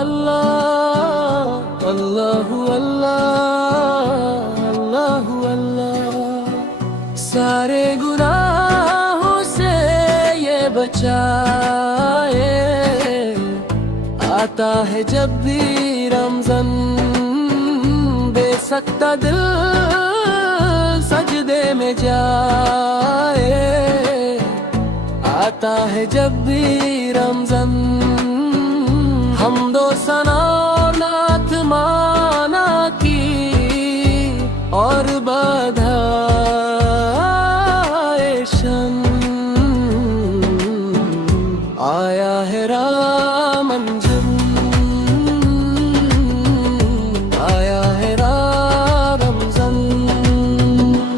अल्लाह अल्लाह अल्लाह अल्लाह अल्लाह। सारे गुनाहों से ये बचाए, आता है जब भी रमज़ान, बेसख्ता दिल सजदे में जाए। आता है जब भी रमज़ान, हमदो सना और नात माना की और बधाए शन। आया है रमज़ान, आया है रमज़ान।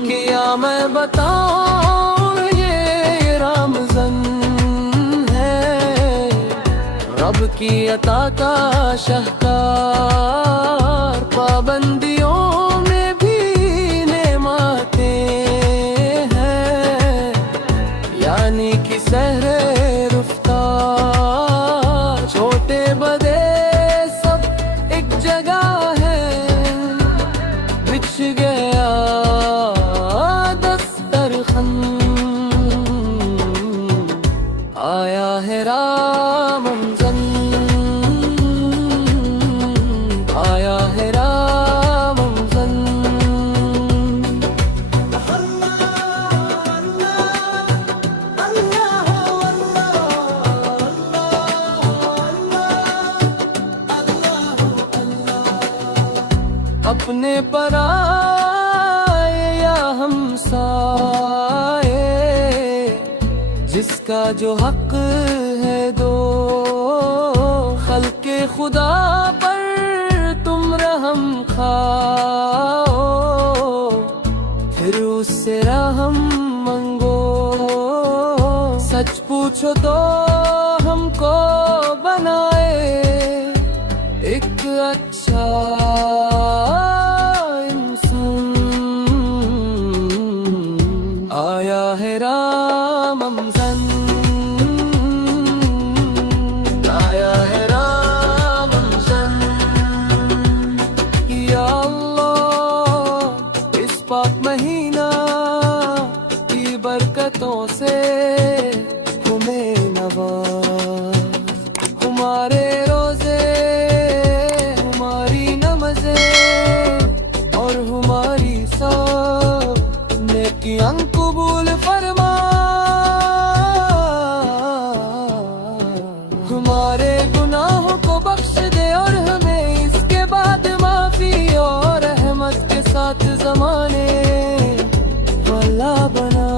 क्या मैं बताऊं ये रमज़ान है, रब की अता का शाहकार। पाबंदियों में भी नेमतें हैं, यानी कि सहरे रुफ्तार। छोटे बड़े सब एक जगह है, बिछ गया दस्तरख़्वान। आया है रमज़ान, आया है रमज़ान। अपने पराए या हमसाए, जिसका जो हक है दो। खल्क़े खुदा पर तुम रहम खाओ, फिर उससे रहम मंगो। सच पूछो तो हमको बनाए एक अच्छा इंसान। आया है रमज़ान, आया है रमज़ान। या अल्लाह इस पाक महीना की बरकतों से हमें नवाज। हमारे रोजे, हमारी नमाज़ें और हमारी सब नेकियां कबूल फरमा। हमारे गुनाहों को बख्श दे और हमें इसके बाद माफी और रहमत के साथ ज़माने वाला बना।